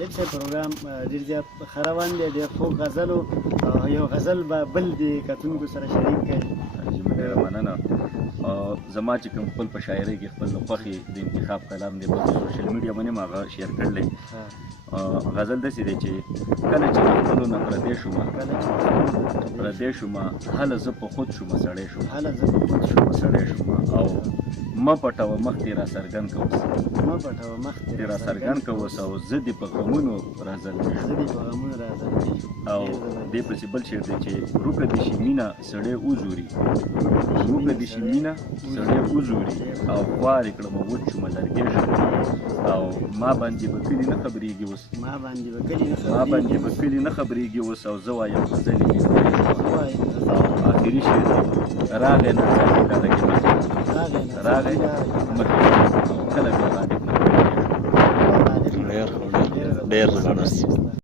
طالب صاحب پروګرام ډېر زیات ښه روان دی، ډېر خوږ غزل و. یو غزل به بل د کتونکو سره شریک کړي. ډېره مننه. زما چې کوم خپل په شاعرۍ کې خپل خوښې د انتخاب کلام دی، په سوشل میډیا باندې هم هغه شیر کړلی. غزل داسې دی چې کله چې له خپلو نه پردی شومه، هله زه په خود شومه سړی شومه، او مه پټوه مخ دې را څرګند که اوس، او زه دې په غمونو راځل او دې پسې بل شعر دی چې روکه دې شي مینه سړی وزوري، او خوارې کړمه وچ شومه لرګی شومه، او ما باندې به کلي نه خبرېږي اوس، او زه وایم غزلې مې او آخري شعر راغی ناڅاپي لالګې مخې کله بیا غالب ډېر ښه، ډېر زبردست.